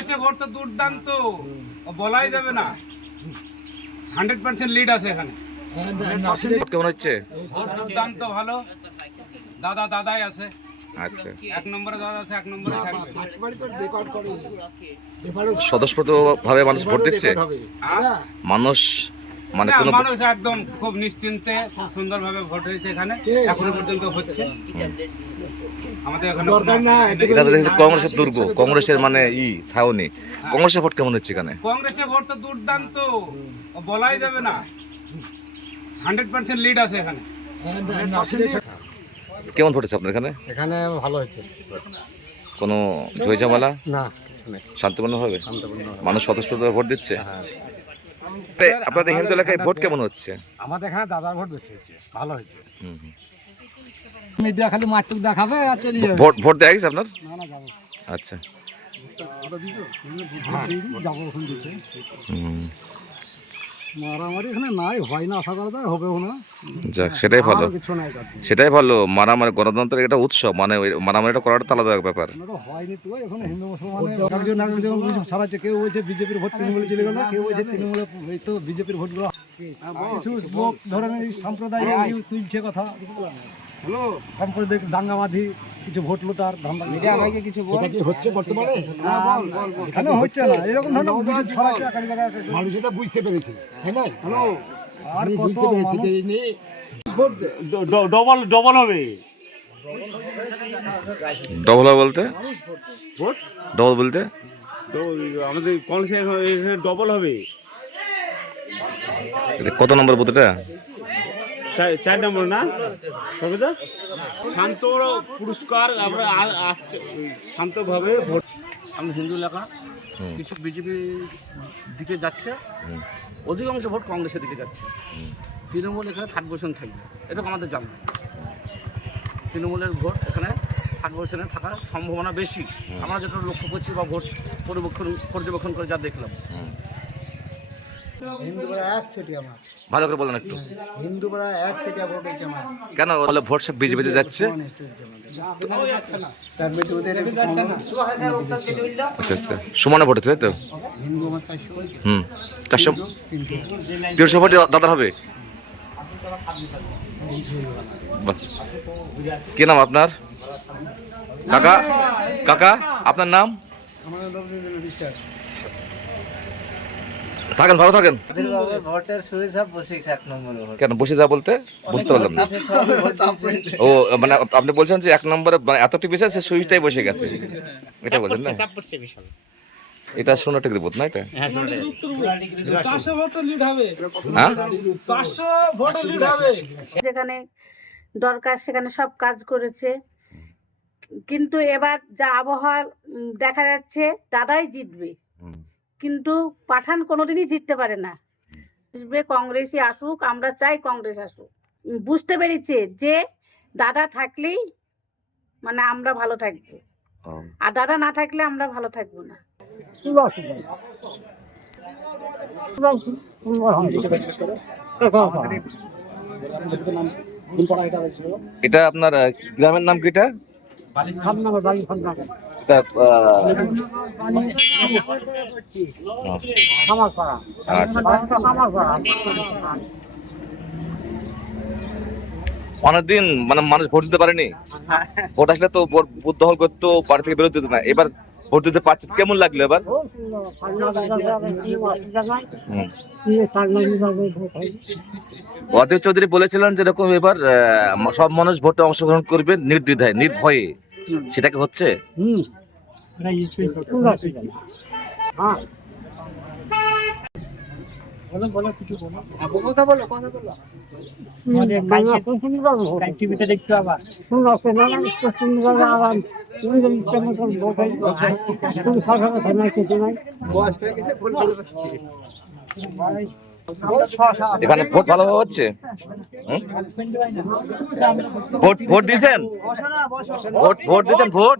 কংগ্রেসে ভোট তো দুর্দান্ত। বলাই যাবে না। হান্ড্রেড পার্সেন্ট লিড আছে এখানে। কেমন হচ্ছে? ভোট দুর্দান্ত ভালো। দাদা দাদাই আছে। আচ্ছা। এক নম্বরে দাদা আছে এক নম্বরে থাকবে। স্বতঃস্ফূর্ত ভাবে মানুষ ভোট দিচ্ছে? হ্যাঁ? মানুষ মানে কোনো মানুষ একদম খুব নিশ্চিন্তে খুব সুন্দরভাবে ভোট হয়েছে এখানে। এখনও পর্যন্ত হচ্ছে। আমাদের এখানে কোনো অসুবিধা নেই। এটা তো দেখছি কংগ্রেসের দুর্গ কংগ্রেসের মানে ই ছাউনি। কংগ্রেসের ভোট কেমন হচ্ছে এখানে? কংগ্রেসে ভোট তো দুর্দান্ত। বলাই যাবে না। হান্ড্রেড পার্সেন্ট লিড আছে এখানে। কেমন ভোট হচ্ছে আপনার এখানে? এখানে ভালো হয়েছে কোনো ঝইঝামেলা না শান্তিপূর্ণ হবে? মানুষ স্বতঃস্ফূর্ত ভোট দিচ্ছে? হ্যাঁ। আপনাদের হিন্দু এলাকায় ভোট কেমন হচ্ছে? আমাদের এখানে দাদার ভোট বেশি হয়েছে ভালো হয়েছে। মিডিয়া খালি মাঠটুক দেখাবে আর চলে যাবে। ভোট ভোট দেওয়া গেছে আপনার? না না যাব। আচ্ছা। যাব ওখান দিকে হুম, মারামারি এখানে নাই হয় না আশা করা যায় হবেও না। যাক সেটাই ভালো। কিছু নাই সেটাই ভালো মারামারি গণতন্ত্রের একটা উৎসব মানে মারামারিটা করাটা তো আলাদা ব্যাপার। না হয়নি তো এখন হিন্দু মুসলমানে একজন একজন সারাচ্ছে কেউ বলছে বিজেপির ভোট তৃণমূলে চলে গেল কেউ বলছে তৃণমূলে এই তো বিজেপির ভোটগুলো। কিছু লোক ধরনের এই সাম্প্রদায়িক তুলছে কথা। হ্যালো? সাম্প্রদায়িক দাঙ্গাবাধি কিছু ভোট লুটার ধান্দা মিডিয়া ভাইকে কিছু বল কি হচ্ছে বর্তমানে? এখানে হচ্ছে না। এরকম ধরনের ছড়াচ্ছে জায়গায় মানুষ এটা বুঝতে পেরেছে তাই না? আর কত ডবল ডবল হবে। ডবল বলতে? ভোট ডবল বলতে? আমাদের কংগ্রেস ডবল হবে। এটা কত নম্বর বুথ এটা? চার- চার নম্বর না? শান্ত পুরস্কার আমরা আসছে। শান্তভাবে ভোট আমি হিন্দু এলাকা কিছু বিজেপি দিকে যাচ্ছে অধিকাংশ ভোট কংগ্রেসের দিকে যাচ্ছে। তৃণমূল এখানে থার্ড পজিশন থাকবে। এটা আমাদের জানা। তৃণমূলের ভোট এখানে থার্ড পজিশনে থাকার সম্ভাবনা বেশি। আমরা যেটা লক্ষ্য করছি বা ভোট পরিবর্তন পর্যবেক্ষণ করে যা দেখলাম। হিন্দু পাড়া এক সেটি আমার। ভালো করে বলেন একটু। হিন্দু পাড়া এক সেটি ভোট আমার কেন? বলে ভোট সব বিজেপিতে যাচ্ছে? আচ্ছা আচ্ছা। সমানে ভোট হচ্ছে তাই তো? আমার হুম। চারশো তিনশো ভোট। দাদা হবে। কি নাম আপনার? কাকা? কাকা আপনার নাম? থাকেন ভালো থাকেন। ভোটের সুবিধা বসেছে এক নম্বরে কেন বসে যা বলতে? বুঝতে পারলাম না। ও মানে আপনি বলছেন যে এক নম্বরে মানে এত টিপি সে সুইচটাই বসে গেছে। এটা বলছেন না। এটা সোনা টেকরি বোধ না এটা? যেখানে দরকার সেখানে সব কাজ করেছে। কিন্তু এবার যা আবহাওয়া দেখা যাচ্ছে দাদাই জিতবে। হুম। কিন্তু পাঠান কোনোদিনই জিততে পারে না। জিতবে কংগ্রেসই আসুক আমরা চাই কংগ্রেস আসুক। বুঝতে পেরেছে যে দাদা থাকলেই মানে আমরা ভালো থাকব। আর দাদা না থাকলে আমরা ভালো থাকব না। এটা আপনার গ্রামের নাম কি এটা? আহ, আচ্ছা অনেকদিন মানে মানুষ ভোট দিতে পারেনি। ভোট আসলে তো ভোট দখল করতো বাড়ি থেকে বেরোতে না। এবার ভোট দিতে পারছে কেমন লাগল এবার। অধীর চৌধুরী বলেছিলেন যে এরকম এবার সব মানুষ ভোটে অংশগ্রহণ করবে নির্দ্বিধায় নির্ভয়ে। সেটা কি হচ্ছে? টিভিতে দেখতে আবার এখানে ভোট ভালোভাবে হচ্ছে? ভোট ভোট দিয়েছেন? ভোট ভোট দিয়েছেন ভোট?